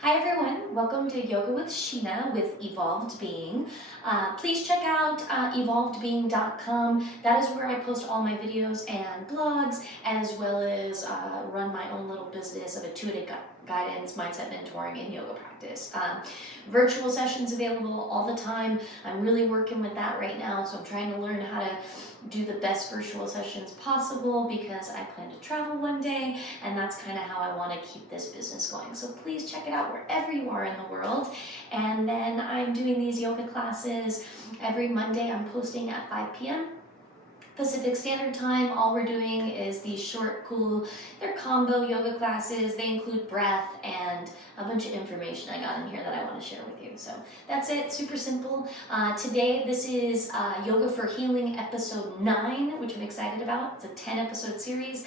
Hi everyone, welcome to Yoga with Sheena with Evolved Being. Please check out evolvedbeing.com. That is where I post all my videos and blogs, as well as run my own little business of intuitive guidance, mindset mentoring, and yoga practice. Virtual sessions available all the time. I'm really working with that right now, so I'm trying to learn how to do the best virtual sessions possible because I plan to travel one day, and that's kind of how I want to keep this business going. So please check it out wherever you are in the world. And then I'm doing these yoga classes every Monday. I'm posting at 5 p.m. Pacific Standard Time. All we're doing is these short, cool, they're combo yoga classes. They include breath and a bunch of information I got in here that I want to share with you. So that's it, super simple. Today, this is Yoga for Healing episode 9, which I'm excited about. It's a 10 episode series.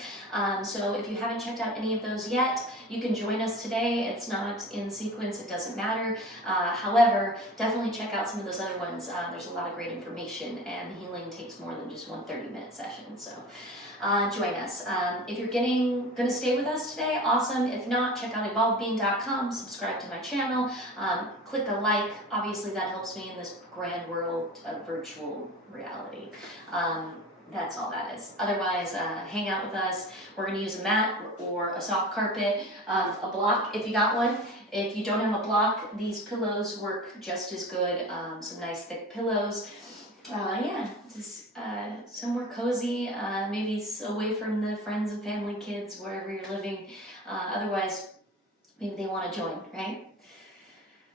So if you haven't checked out any of those yet, you can join us today. It's not in sequence, it doesn't matter. However, definitely check out some of those other ones. There's a lot of great information, and healing takes more than just one 30-minute session. So join us. If you're going to stay with us today, awesome. If not, check out evolvedbeing.com, subscribe to my channel, click a like. Obviously, that helps me in this grand world of virtual reality. That's all that is. Otherwise, hang out with us. We're going to use a mat or a soft carpet, a block if you got one. If you don't have a block, these pillows work just as good. Some nice thick pillows. Yeah, just somewhere cozy, maybe away from the friends and family, kids, wherever you're living. Otherwise, maybe they want to join, right?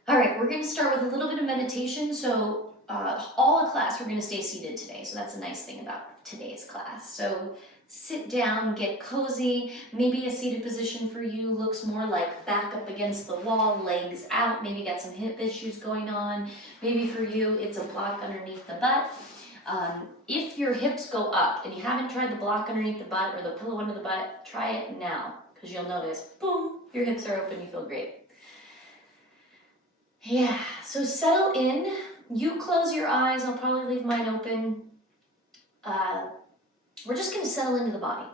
All right, we're going to start with a little bit of meditation. So all the class, we're going to stay seated today. So that's a nice thing about today's class. So sit down, get cozy. Maybe a seated position for you looks more like back up against the wall, legs out. Maybe you got some hip issues going on. Maybe for you, it's a block underneath the butt. If your hips go up and you haven't tried the block underneath the butt or the pillow under the butt, try it now, because you'll notice, boom, your hips are open, you feel great. Yeah, so settle in. You close your eyes. I'll probably leave mine open. We're just going to settle into the body.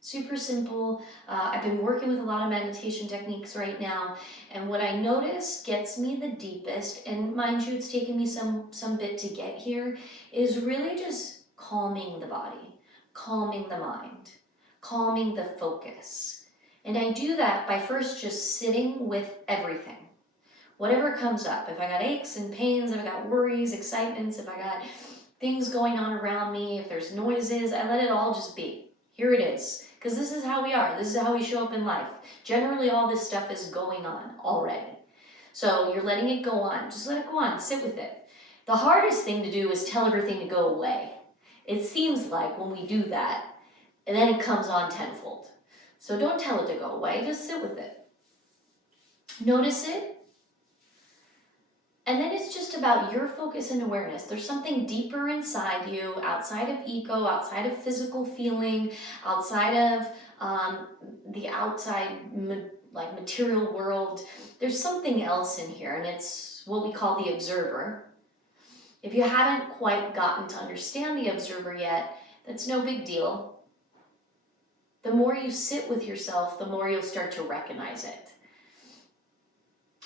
Super simple. I've been working with a lot of meditation techniques right now, and what I notice gets me the deepest, and mind you, it's taken me some bit to get here, is really just calming the body, calming the mind, calming the focus. And I do that by first just sitting with everything. Whatever comes up, if I got aches and pains, if I got worries, excitements, if I got things going on around me, if there's noises, I let it all just be. Here it is. Because this is how we are. This is how we show up in life. Generally, all this stuff is going on already. So you're letting it go on. Just let it go on. Sit with it. The hardest thing to do is tell everything to go away. It seems like when we do that, and then it comes on tenfold. So don't tell it to go away. Just sit with it. Notice it. And then it's just about your focus and awareness. There's something deeper inside you, outside of ego, outside of physical feeling, outside of the outside material world. There's something else in here, and it's what we call the observer. If you haven't quite gotten to understand the observer yet, that's no big deal. The more you sit with yourself, the more you'll start to recognize it.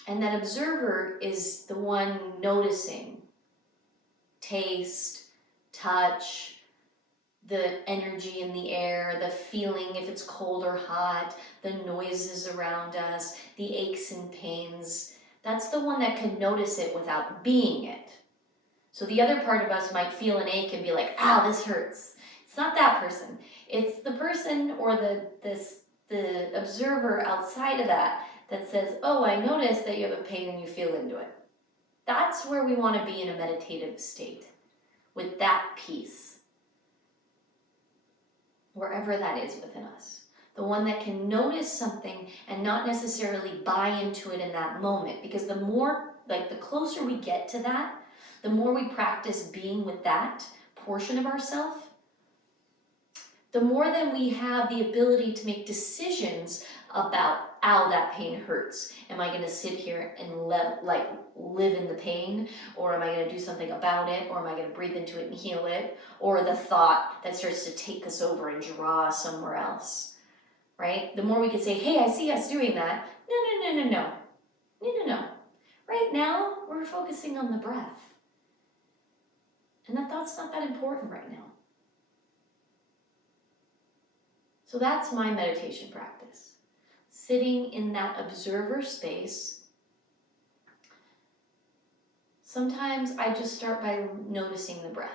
And that observer is the one noticing taste, touch, the energy in the air, the feeling if it's cold or hot, the noises around us, the aches and pains. That's the one that can notice it without being it. So the other part of us might feel an ache and be like, ow, this hurts. It's not that person. It's the person or the observer outside of that says, oh, I notice that you have a pain and you feel into it. That's where we want to be in a meditative state, with that peace, wherever that is within us. The one that can notice something and not necessarily buy into it in that moment, because the more, the closer we get to that, the more we practice being with that portion of ourselves, the more then we have the ability to make decisions about, ow, that pain hurts. Am I going to sit here and live in the pain? Or am I going to do something about it? Or am I going to breathe into it and heal it? Or the thought that starts to take us over and draw us somewhere else, right? The more we can say, hey, I see us doing that. No. No. Right now, we're focusing on the breath. And that thought's not that important right now. So that's my meditation practice. Sitting in that observer space. Sometimes I just start by noticing the breath.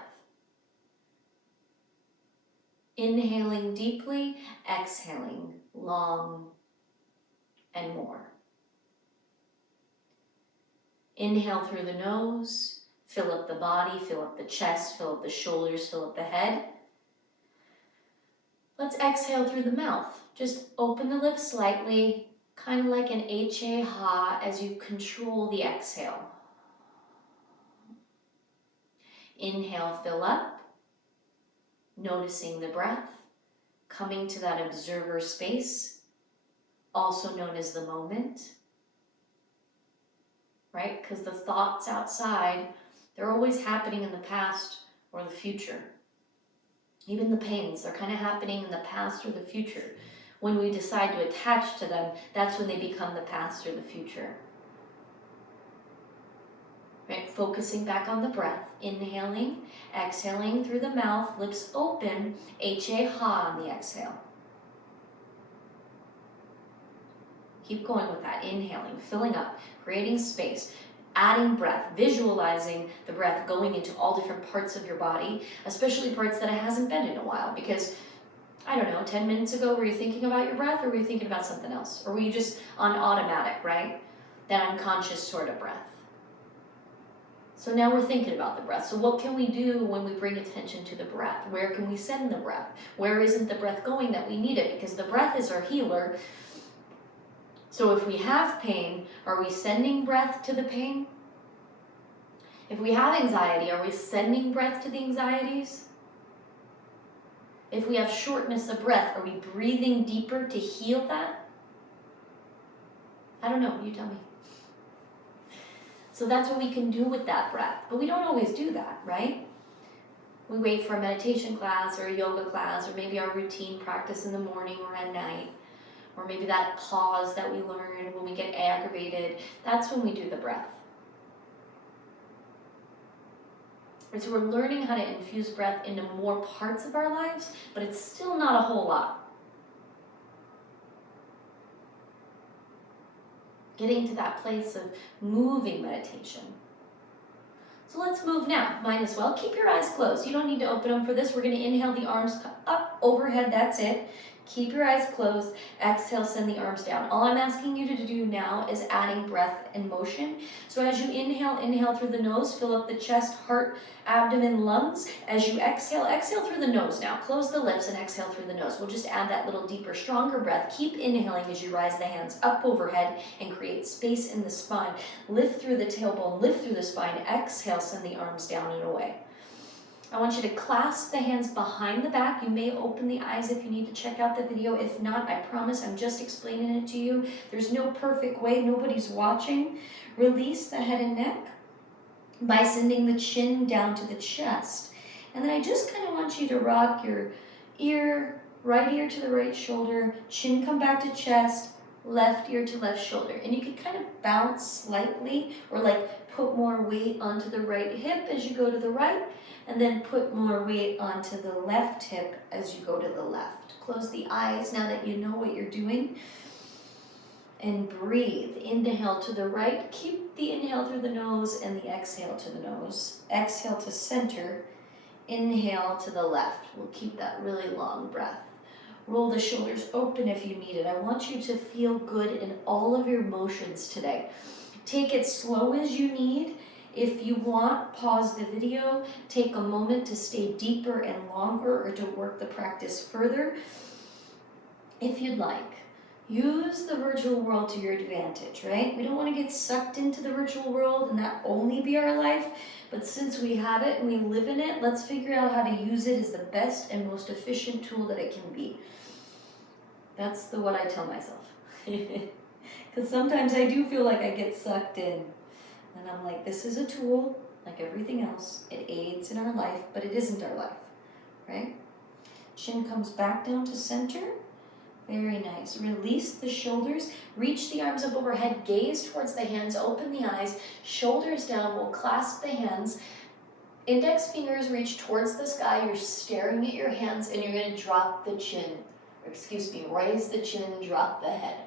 Inhaling deeply, exhaling long and more. Inhale through the nose, fill up the body, fill up the chest, fill up the shoulders, fill up the head. Let's exhale through the mouth. Just open the lips slightly, kind of like an HA ha as you control the exhale. Inhale, fill up, noticing the breath, coming to that observer space, also known as the moment, right? Because the thoughts outside, they're always happening in the past or the future. Even the pains, they're kind of happening in the past or the future. When we decide to attach to them, that's when they become the past or the future. Right? Focusing back on the breath, inhaling, exhaling through the mouth, lips open, HA ha on the exhale. Keep going with that, inhaling, filling up, creating space, adding breath, visualizing the breath going into all different parts of your body, especially parts that it hasn't been in a while. Because, I don't know, 10 minutes ago, were you thinking about your breath or were you thinking about something else? Or were you just on automatic, right? That unconscious sort of breath. So now we're thinking about the breath. So what can we do when we bring attention to the breath? Where can we send the breath? Where isn't the breath going that we need it? Because the breath is our healer. So if we have pain, are we sending breath to the pain? If we have anxiety, are we sending breath to the anxieties? If we have shortness of breath, are we breathing deeper to heal that? I don't know, you tell me. So that's what we can do with that breath. But we don't always do that, right? We wait for a meditation class or a yoga class or maybe our routine practice in the morning or at night. Or maybe that pause that we learn when we get aggravated. That's when we do the breath. And so we're learning how to infuse breath into more parts of our lives, but it's still not a whole lot. Getting to that place of moving meditation. So let's move now. Might as well. Keep your eyes closed. You don't need to open them for this. We're going to inhale, the arms up overhead. That's it. Keep your eyes closed. Exhale, send the arms down. All I'm asking you to do now is adding breath and motion. So as you inhale, inhale through the nose. Fill up the chest, heart, abdomen, lungs. As you exhale, exhale through the nose now. Close the lips and exhale through the nose. We'll just add that little deeper, stronger breath. Keep inhaling as you rise the hands up overhead and create space in the spine. Lift through the tailbone, lift through the spine. Exhale, send the arms down and away. I want you to clasp the hands behind the back. You may open the eyes if you need to check out the video. If not, I promise I'm just explaining it to you. There's no perfect way. Nobody's watching. Release the head and neck by sending the chin down to the chest. And then I just kind of want you to rock your right ear to the right shoulder, chin come back to chest, left ear to left shoulder. And you can kind of bounce slightly or like put more weight onto the right hip as you go to the right, and then put more weight onto the left hip as you go to the left. Close the eyes now that you know what you're doing. And breathe. Inhale to the right. Keep the inhale through the nose and the exhale to the nose. Exhale to center. Inhale to the left. We'll keep that really long breath. Roll the shoulders open if you need it. I want you to feel good in all of your motions today. Take it slow as you need. If you want, pause the video. Take a moment to stay deeper and longer or to work the practice further. If you'd like. Use the virtual world to your advantage, right? We don't want to get sucked into the virtual world and that only be our life. But since we have it and we live in it, let's figure out how to use it as the best and most efficient tool that it can be. That's what I tell myself. Because sometimes I do feel like I get sucked in. And I'm like, this is a tool, like everything else. It aids in our life, but it isn't our life, right? Chin comes back down to center. Very nice. Release the shoulders, reach the arms up overhead, gaze towards the hands, open the eyes, shoulders down, we'll clasp the hands. Index fingers reach towards the sky, you're staring at your hands, and you're gonna drop the chin, or excuse me, raise the chin, drop the head.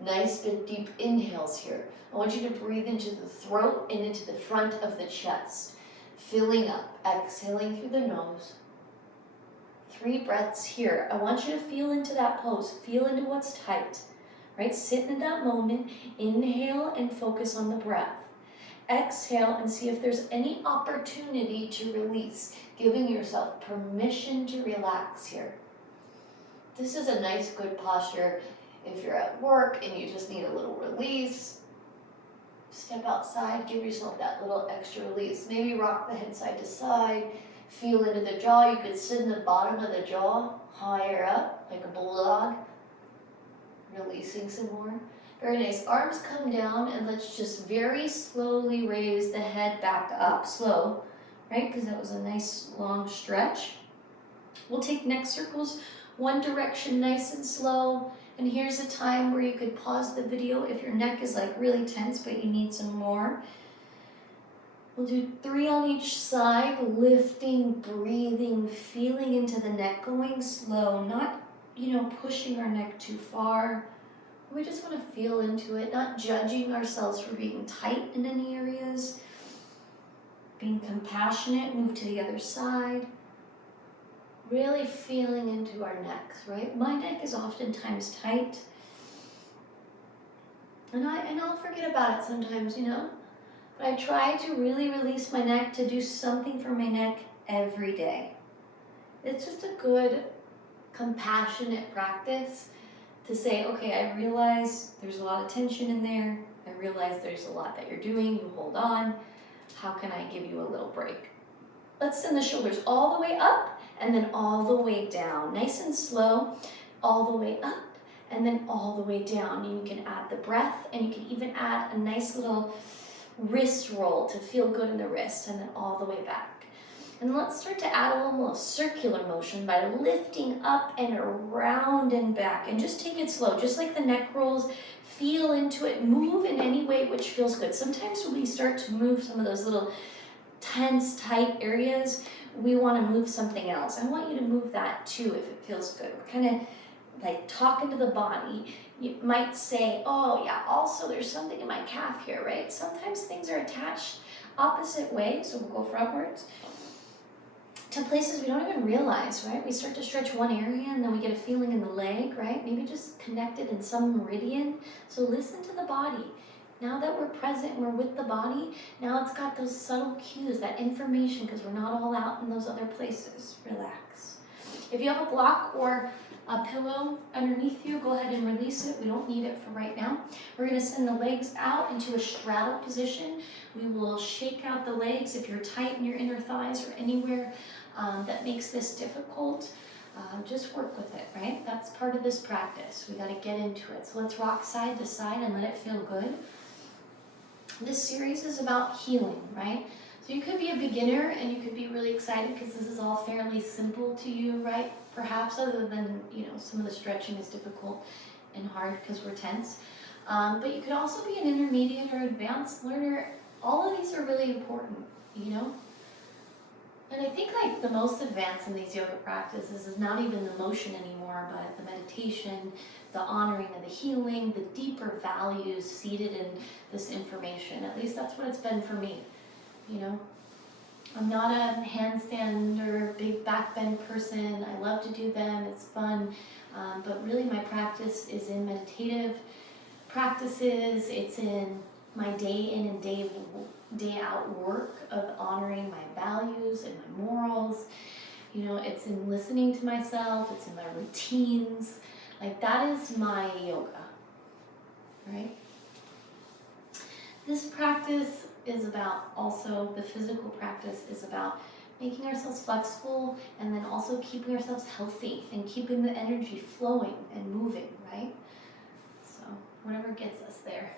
Nice big deep inhales here. I want you to breathe into the throat and into the front of the chest. Filling up, exhaling through the nose. 3 breaths here. I want you to feel into that pose. Feel into what's tight, right? Sit in that moment. Inhale and focus on the breath. Exhale and see if there's any opportunity to release, giving yourself permission to relax here. This is a nice, good posture. If you're at work and you just need a little release, step outside, give yourself that little extra release. Maybe rock the head side to side, feel into the jaw. You could sit in the bottom of the jaw, higher up, like a bulldog. Releasing some more. Very nice. Arms come down, and let's just very slowly raise the head back up. Slow, right? Because that was a nice long stretch. We'll take neck circles one direction, nice and slow. And here's a time where you could pause the video if your neck is like really tense, but you need some more. We'll do 3 on each side, lifting, breathing, feeling into the neck, going slow, not, pushing our neck too far. We just want to feel into it, not judging ourselves for being tight in any areas. Being compassionate, move to the other side. Really feeling into our necks, right? My neck is oftentimes tight. And I'll forget about it sometimes, But I try to really release my neck, to do something for my neck every day. It's just a good, compassionate practice to say, okay, I realize there's a lot of tension in there. I realize there's a lot that you're doing. You hold on. How can I give you a little break? Let's send the shoulders all the way up and then all the way down. Nice and slow, all the way up and then all the way down. And you can add the breath, and you can even add a nice little wrist roll to feel good in the wrist, and then all the way back. And let's start to add a little circular motion by lifting up and around and back. And just take it slow, just like the neck rolls. Feel into it, move in any way which feels good. Sometimes when we start to move some of those little tense, tight areas, we want to move something else. I want you to move that too if it feels good. We're kind of like talking to the body. You might say, oh yeah, also there's something in my calf here, right? Sometimes things are attached opposite ways, so we'll go frontwards to places we don't even realize, right? We start to stretch one area and then we get a feeling in the leg, right? Maybe just connected in some meridian. So listen to the body. Now that we're present, we're with the body, now it's got those subtle cues, that information, because we're not all out in those other places. Relax. If you have a block or a pillow underneath you, go ahead and release it. We don't need it for right now. We're going to send the legs out into a straddle position. We will shake out the legs if you're tight in your inner thighs or anywhere that makes this difficult. Just work with it, right? That's part of this practice. We got to get into it. So let's rock side to side and let it feel good. This series is about healing, right? So you could be a beginner and you could be really excited because this is all fairly simple to you, right? Perhaps other than, some of the stretching is difficult and hard because we're tense. But you could also be an intermediate or advanced learner. All of these are really important, And I think like the most advanced in these yoga practices is not even the motion anymore, but the meditation, the honoring of the healing, the deeper values seated in this information. At least that's what it's been for me, I'm not a handstand or big back bend person. I love to do them, it's fun. But really my practice is in meditative practices. It's in my day in and day out work of honoring my values and my morals. It's in listening to myself, it's in my routines. Like that is my yoga, right? This practice is about also, the physical practice is about making ourselves flexible and then also keeping ourselves healthy and keeping the energy flowing and moving, right? So whatever gets us there.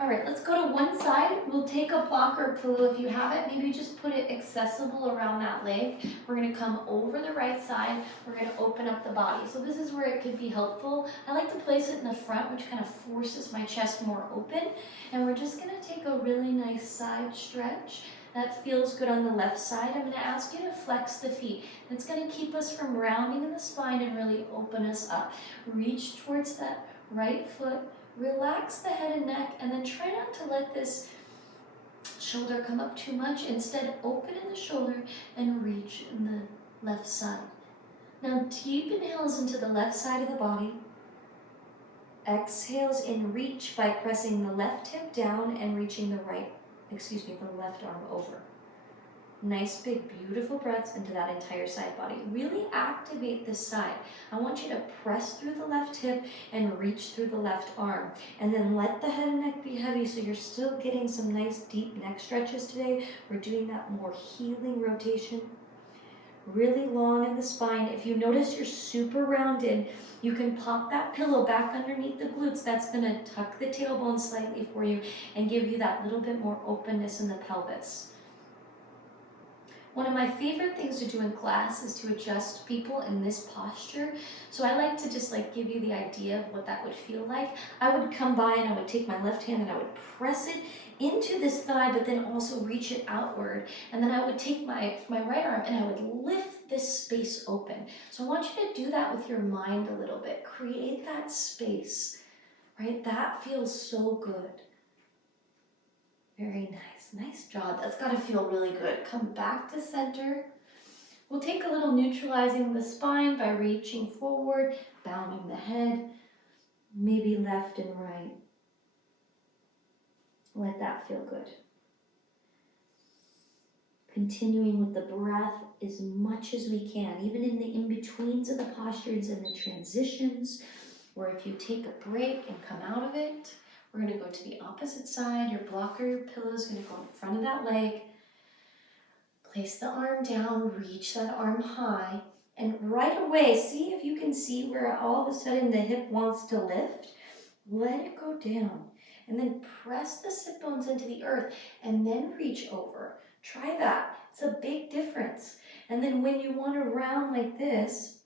All right, let's go to one side. We'll take a block or pillow if you have it. Maybe just put it accessible around that leg. We're gonna come over the right side. We're gonna open up the body. So this is where it could be helpful. I like to place it in the front, which kind of forces my chest more open. And we're just gonna take a really nice side stretch. That feels good on the left side. I'm gonna ask you to flex the feet. That's gonna keep us from rounding in the spine and really open us up. Reach towards that right foot. Relax the head and neck, and then try not to let this shoulder come up too much. Instead, open in the shoulder and reach in the left side. Now, deep inhales into the left side of the body. Exhales in reach by pressing the left hip down and reaching the left arm over. Nice, big, beautiful breaths into that entire side body. Really activate this side. I want you to press through the left hip and reach through the left arm. And then let the head and neck be heavy so you're still getting some nice deep neck stretches today. We're doing that more healing rotation. Really long in the spine. If you notice you're super rounded, you can pop that pillow back underneath the glutes. That's going to tuck the tailbone slightly for you and give you that little bit more openness in the pelvis. One of my favorite things to do in class is to adjust people in this posture. So I like to just give you the idea of what that would feel like. I would come by and I would take my left hand and I would press it into this thigh, but then also reach it outward. And then I would take my right arm and I would lift this space open. So I want you to do that with your mind a little bit. Create that space, right? That feels so good. Very nice. Nice job. That's got to feel really good. Come back to center. We'll take a little neutralizing the spine by reaching forward, bowing the head, maybe left and right. Let that feel good. Continuing with the breath as much as we can, even in the in-betweens of the postures and the transitions, or if you take a break and come out of it. We're going to go to the opposite side. Your block or your pillow is going to go in front of that leg. Place the arm down, reach that arm high, and right away, see if you can see where all of a sudden the hip wants to lift. Let it go down, and then press the sit bones into the earth, and then reach over. Try that. It's a big difference. And then when you want to round like this,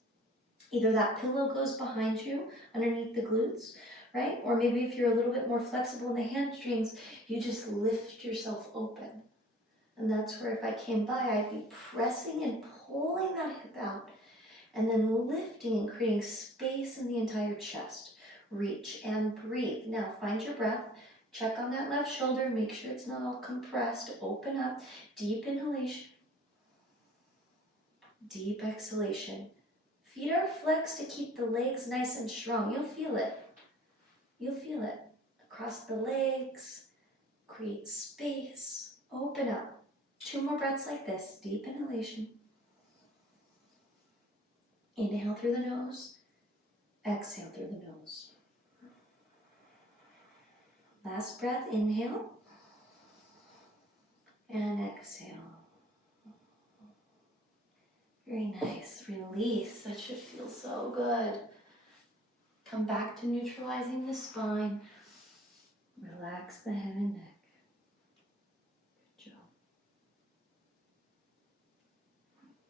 either that pillow goes behind you underneath the glutes, right? Or maybe if you're a little bit more flexible in the hamstrings, you just lift yourself open. And that's where if I came by, I'd be pressing and pulling that hip out and then lifting and creating space in the entire chest. Reach and breathe. Now find your breath. Check on that left shoulder. Make sure it's not all compressed. Open up. Deep inhalation. Deep exhalation. Feet are flexed to keep the legs nice and strong. You'll feel it. You'll feel it. Across the legs. Create space. Open up. 2 more breaths like this. Deep inhalation. Inhale through the nose. Exhale through the nose. Last breath. Inhale. And exhale. Very nice. Release. That should feel so good. Come back to neutralizing the spine. Relax the head and neck. Good job.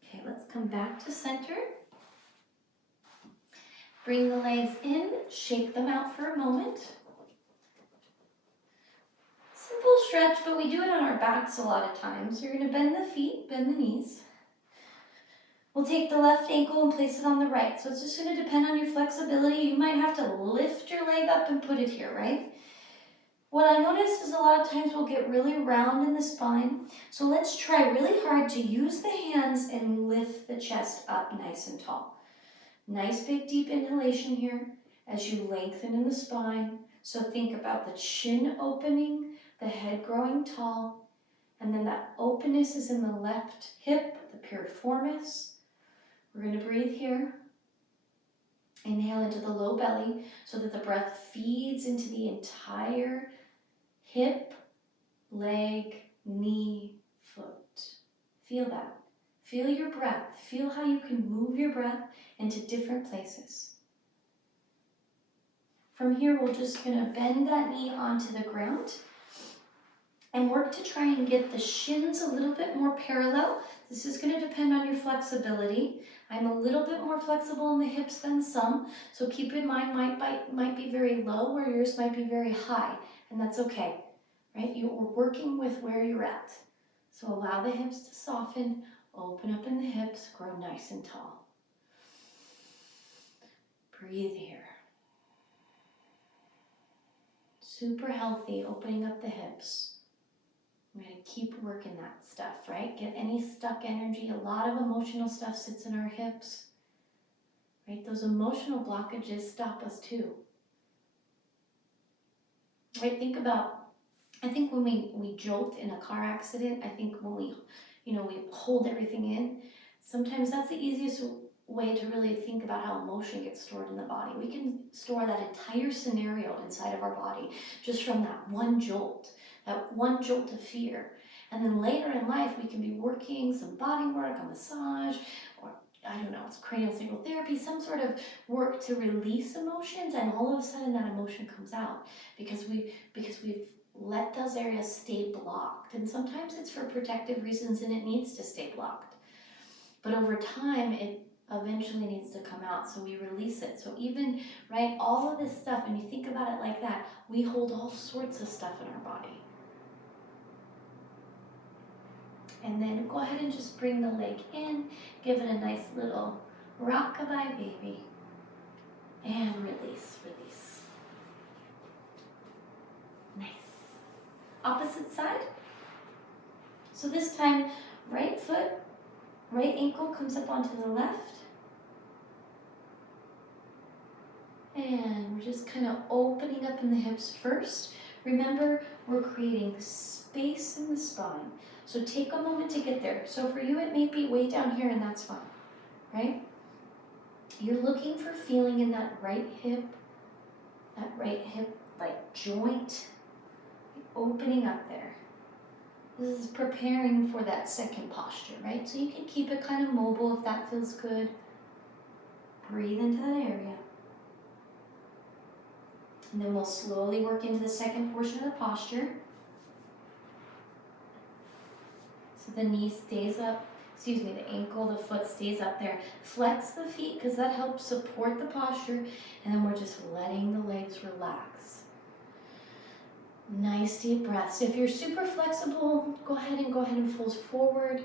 Okay, let's come back to center. Bring the legs in, shake them out for a moment. Simple stretch, but we do it on our backs a lot of times. You're going to bend the feet, bend the knees. We'll take the left ankle and place it on the right. So it's just going to depend on your flexibility. You might have to lift your leg up and put it here, right? What I notice is a lot of times we'll get really round in the spine. So let's try really hard to use the hands and lift the chest up nice and tall. Nice big deep inhalation here as you lengthen in the spine. So think about the chin opening, the head growing tall, and then that openness is in the left hip, the piriformis. We're going to breathe here. Inhale into the low belly so that the breath feeds into the entire hip, leg, knee, foot. Feel that. Feel your breath. Feel how you can move your breath into different places. From here, we're just gonna bend that knee onto the ground and work to try and get the shins a little bit more parallel. This is gonna depend on your flexibility. I'm a little bit more flexible in the hips than some, so keep in mind might be very low or yours might be very high, and that's okay, right? You're working with where you're at. So allow the hips to soften, open up in the hips, grow nice and tall. Breathe here. Super healthy, opening up the hips. We're going to keep working that stuff, right? Get any stuck energy. A lot of emotional stuff sits in our hips, right? Those emotional blockages stop us too, right? Think about, I think when we jolt in a car accident, I think when we hold everything in, sometimes that's the easiest way to really think about how emotion gets stored in the body. We can store that entire scenario inside of our body just from that one jolt of fear. And then later in life, we can be working some body work, a massage, or I don't know, it's cranial sacral therapy, some sort of work to release emotions, and all of a sudden that emotion comes out because we've let those areas stay blocked. And sometimes it's for protective reasons and it needs to stay blocked. But over time, it eventually needs to come out, so we release it. So even, right, all of this stuff, when you think about it like that, we hold all sorts of stuff in our body. And then go ahead and just bring the leg in, give it a nice little rockabye baby, and release. Nice. Opposite side. So this time, right foot, right ankle comes up onto the left. And we're just kind of opening up in the hips first. Remember, we're creating space in the spine. So take a moment to get there. So for you, it may be way down here, and that's fine, right? You're looking for feeling in that right hip like joint, opening up there. This is preparing for that second posture, right? So you can keep it kind of mobile if that feels good. Breathe into that area. And then we'll slowly work into the second portion of the posture. So the knee stays up, the ankle, the foot stays up there. Flex the feet because that helps support the posture. And then we're just letting the legs relax. Nice deep breaths. If you're super flexible, go ahead and fold forward.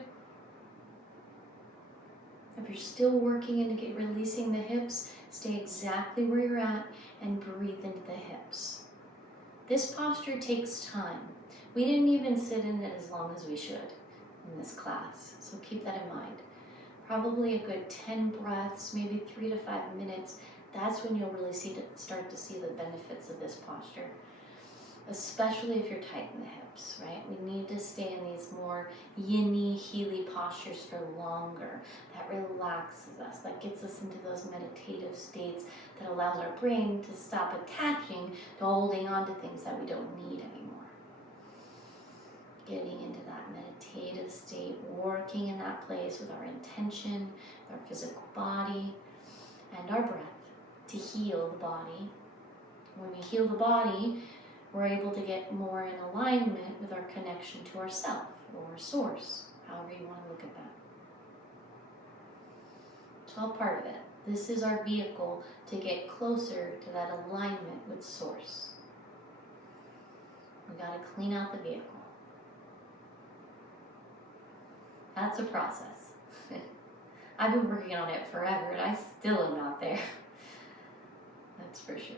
If you're still working into releasing the hips, stay exactly where you're at and breathe into the hips. This posture takes time. We didn't even sit in it as long as we should in this class, so keep that in mind. Probably a good 10 breaths, maybe 3 to 5 minutes. That's when you'll really start to see the benefits of this posture, especially if you're tight in the hips, right? We need to stay in these more yin-y, healy postures for longer. That relaxes us, that gets us into those meditative states that allows our brain to stop attaching to holding on to things that we don't need anymore. Getting into that meditative state, working in that place with our intention, our physical body, and our breath to heal the body. When we heal the body, we're able to get more in alignment with our connection to ourself or source, however you want to look at that. It's all part of it. This is our vehicle to get closer to that alignment with source. We got to clean out the vehicle. That's a process. I've been working on it forever and I still am not there. That's for sure.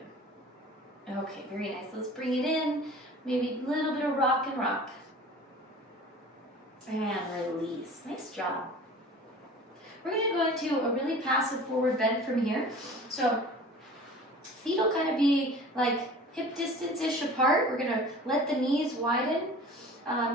Okay, very nice. Let's bring it in. Maybe a little bit of rock and rock. And release. Nice job. We're going to go into a really passive forward bend from here. So feet will kind of be like hip distance-ish apart. We're going to let the knees widen.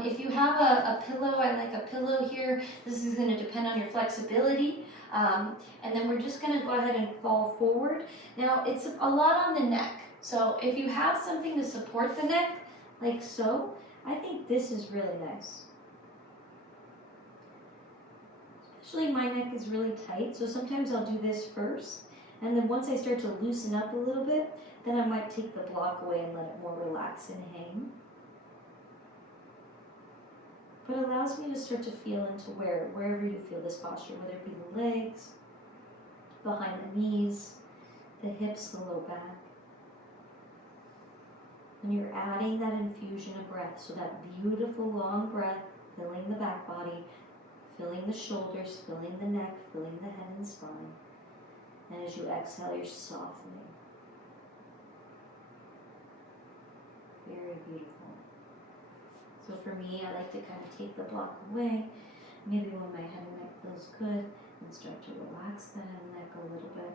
If you have a pillow, I like a pillow here. This is going to depend on your flexibility. And then we're just going to go ahead and fall forward. Now, it's a lot on the neck. So if you have something to support the neck, like so, I think this is really nice. Especially my neck is really tight, so sometimes I'll do this first, And then once I start to loosen up a little bit, then I might take the block away and let it more relax and hang. But it allows me to start to feel into wherever you feel this posture, whether it be the legs, behind the knees, the hips, the low back. And you're adding that infusion of breath, so that beautiful long breath, filling the back body, filling the shoulders, filling the neck, filling the head and spine. And as you exhale, you're softening. Very beautiful. So for me, I like to kind of take the block away, maybe when my head and neck feels good, and start to relax the head and neck a little bit.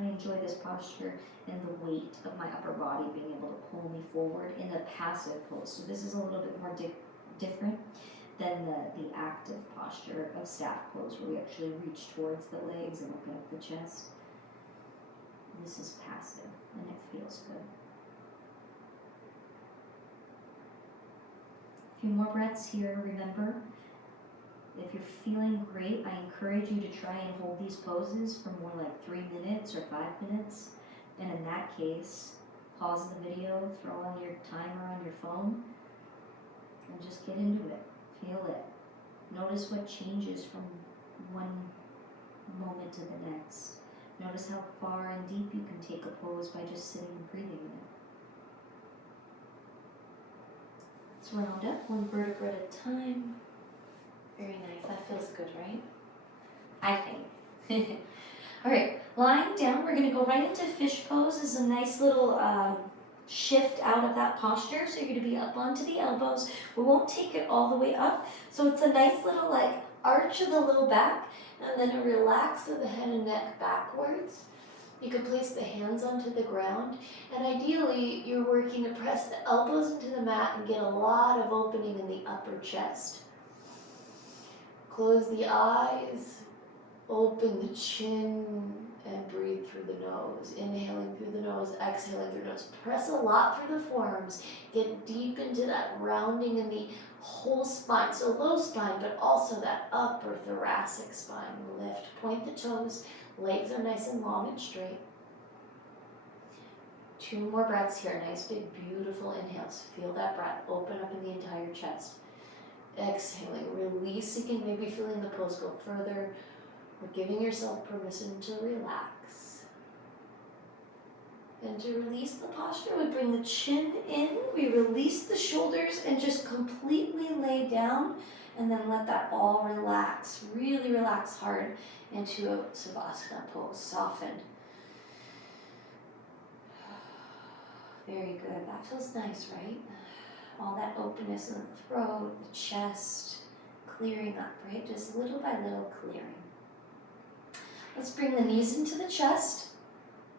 I enjoy this posture and the weight of my upper body being able to pull me forward in the passive pose. So this is a little bit more different than the active posture of staff pose, where we actually reach towards the legs and open up the chest. This is passive, and it feels good. A few more breaths here. Remember, if you're feeling great, I encourage you to try and hold these poses for more like 3 minutes or 5 minutes. And in that case, pause the video, throw on your timer on your phone, and just get into it. Feel it. Notice what changes from one moment to the next. Notice how far and deep you can take a pose by just sitting and breathing in it. Let's round up one vertebra at a time. Very nice. That feels good, right? I think. All right, lying down, we're going to go right into fish pose. Is a nice little shift out of that posture. So you're going to be up onto the elbows. We won't take it all the way up. So it's a nice little like arch of the low back, and then a relax of the head and neck backwards. You can place the hands onto the ground, and ideally you're working to press the elbows into the mat and get a lot of opening in the upper chest. Close the eyes, open the chin, and breathe through the nose. Inhaling through the nose, exhaling through the nose. Press a lot through the forearms. Get deep into that rounding in the whole spine. So low spine, but also that upper thoracic spine. Lift, point the toes. Legs are nice and long and straight. 2 more breaths here. Nice, big, beautiful inhales. Feel that breath. Open up in the entire chest. Exhaling, releasing, and maybe feeling the pose go further, or giving yourself permission to relax. And to release the posture, we bring the chin in, we release the shoulders, and just completely lay down, and then let that all relax. Really relax hard into a Savasana pose, soften. Very good, that feels nice, right? All that openness in the throat, the chest, clearing up, right? Just little by little clearing. Let's bring the knees into the chest.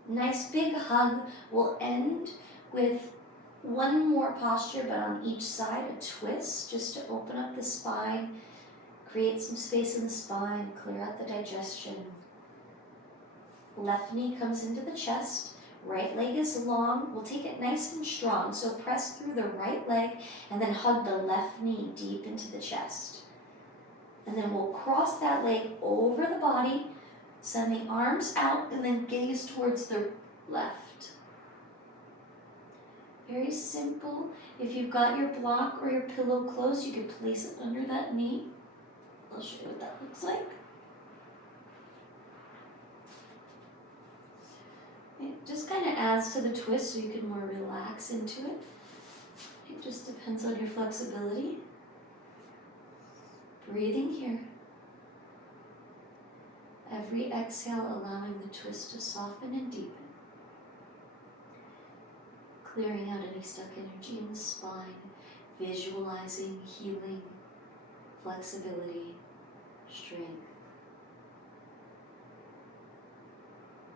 Nice big hug. We'll end with one more posture, but on each side, a twist, just to open up the spine, create some space in the spine, clear out the digestion. Left knee comes into the chest. Right leg is long. We'll take it nice and strong. So press through the right leg and then hug the left knee deep into the chest. And then we'll cross that leg over the body, send the arms out, and then gaze towards the left. Very simple. If you've got your block or your pillow close, you can place it under that knee. I'll show you what that looks like. It just kind of adds to the twist so you can more relax into it. It just depends on your flexibility. Breathing here. Every exhale allowing the twist to soften and deepen. Clearing out any stuck energy in the spine. Visualizing, healing, flexibility, strength.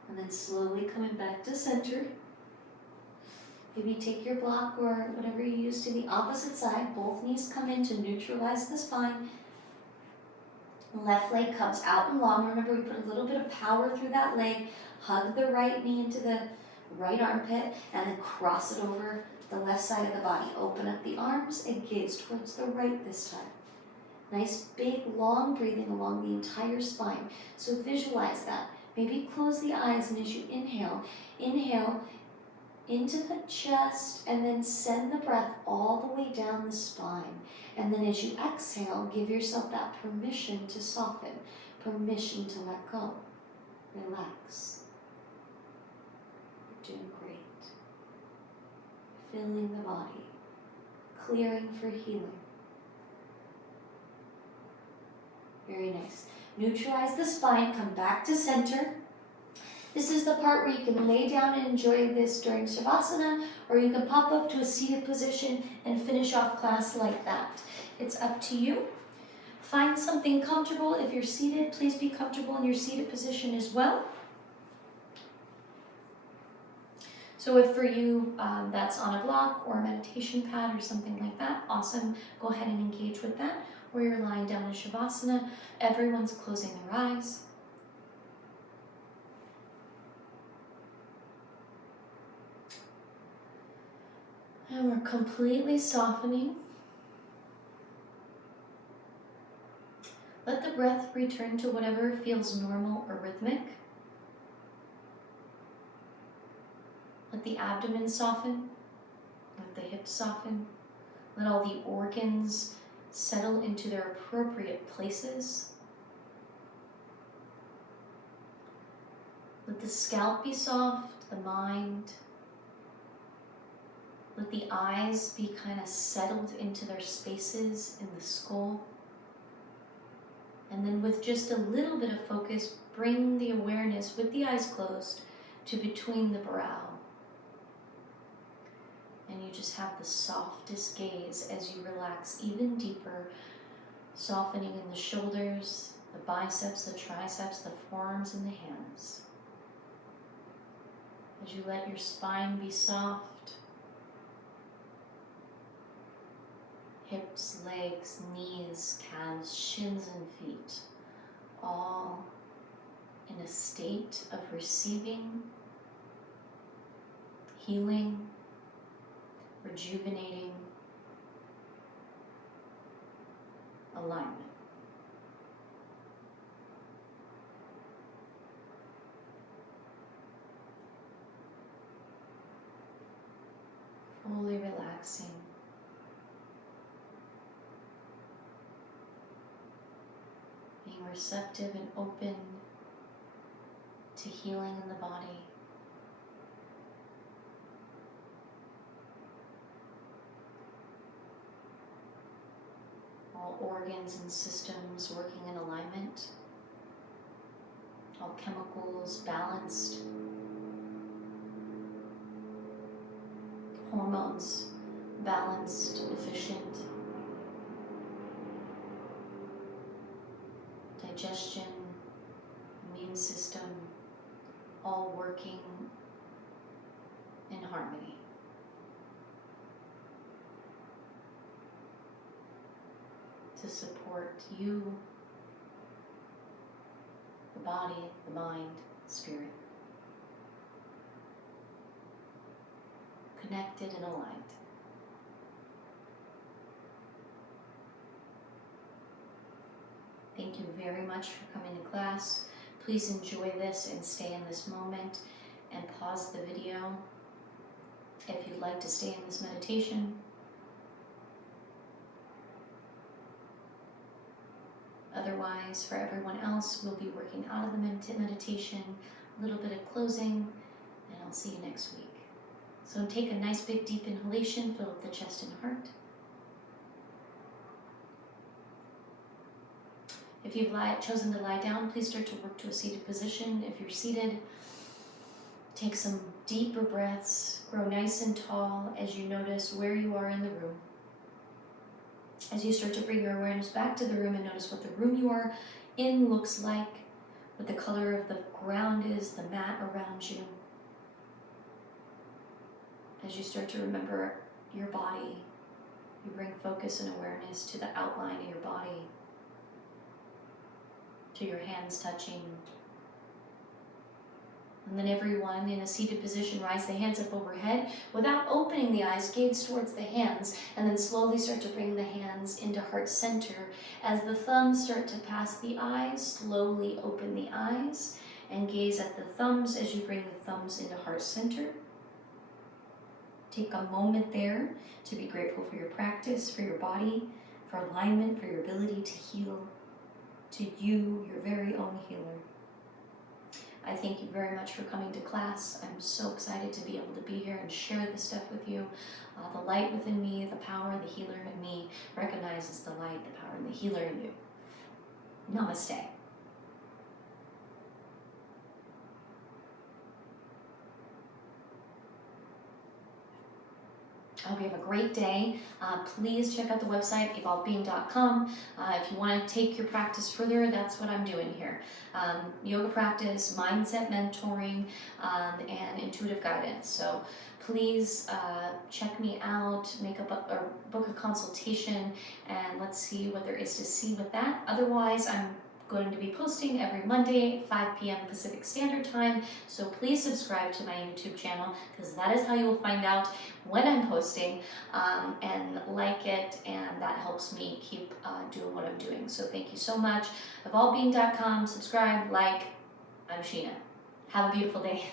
And then slowly coming back to center. Maybe take your block or whatever you use to the opposite side. Both knees come in to neutralize the spine. Left leg comes out and long. Remember, we put a little bit of power through that leg. Hug the right knee into the right armpit and then cross it over the left side of the body. Open up the arms and gaze towards the right this time. Nice, big, long breathing along the entire spine. So visualize that. Maybe close the eyes, and as you inhale, inhale into the chest, and then send the breath all the way down the spine. And then as you exhale, give yourself that permission to soften, permission to let go. Relax. You're doing great. Filling the body, clearing for healing. Very nice. Neutralize the spine, come back to center. This is the part where you can lay down and enjoy this during Shavasana, or you can pop up to a seated position and finish off class like that. It's up to you. Find something comfortable. If you're seated, please be comfortable in your seated position as well. So if for you that's on a block or a meditation pad or something like that, awesome. Go ahead and engage with that. Or you're lying down in Shavasana, everyone's closing their eyes. And we're completely softening. Let the breath return to whatever feels normal or rhythmic. Let the abdomen soften. Let the hips soften. Let all the organs settle into their appropriate places. Let the scalp be soft, the mind. Let the eyes be kind of settled into their spaces in the skull. And then with just a little bit of focus, bring the awareness with the eyes closed to between the brow. And you just have the softest gaze as you relax even deeper, softening in the shoulders, the biceps, the triceps, the forearms, and the hands. As you let your spine be soft, hips, legs, knees, calves, shins, and feet, all in a state of receiving, healing, rejuvenating, alignment. Fully relaxing. Being receptive and open to healing in the body. All organs and systems working in alignment. All chemicals balanced. Hormones balanced, efficient. Digestion, immune system, all working in harmony. To support you, the body, the mind, spirit. Connected and aligned. Thank you very much for coming to class. Please enjoy this and stay in this moment and pause the video if you'd like to stay in this meditation. Otherwise, for everyone else, we'll be working out of the meditation, a little bit of closing, and I'll see you next week. So take a nice big deep inhalation, fill up the chest and heart. If you've chosen to lie down, please start to work to a seated position. If you're seated, take some deeper breaths, grow nice and tall as you notice where you are in the room. As you start to bring your awareness back to the room and notice what the room you are in looks like, what the color of the ground is, the mat around you. As you start to remember your body, you bring focus and awareness to the outline of your body, to your hands touching, And then everyone in a seated position, rise the hands up overhead without opening the eyes, gaze towards the hands, and then slowly start to bring the hands into heart center. As the thumbs start to pass the eyes, slowly open the eyes and gaze at the thumbs as you bring the thumbs into heart center. Take a moment there to be grateful for your practice, for your body, for alignment, for your ability to heal, to you, your very own healer. I thank you very much for coming to class. I'm so excited to be able to be here and share this stuff with you. The light within me, the power, the healer in me recognizes the light, the power, and the healer in you. Namaste. I hope you have a great day. Please check out the website, evolvedbeing.com. If you want to take your practice further, that's what I'm doing here. Yoga practice, mindset mentoring, and intuitive guidance. So please check me out, or book a consultation, and let's see what there is to see with that. Otherwise, I'm going to be posting every Monday, 5 p.m. Pacific Standard Time, so please subscribe to my YouTube channel, because that is how you will find out when I'm posting, and like it, and that helps me keep doing what I'm doing. So thank you so much. Evolvedbeing.com, subscribe, like. I'm Sheena. Have a beautiful day.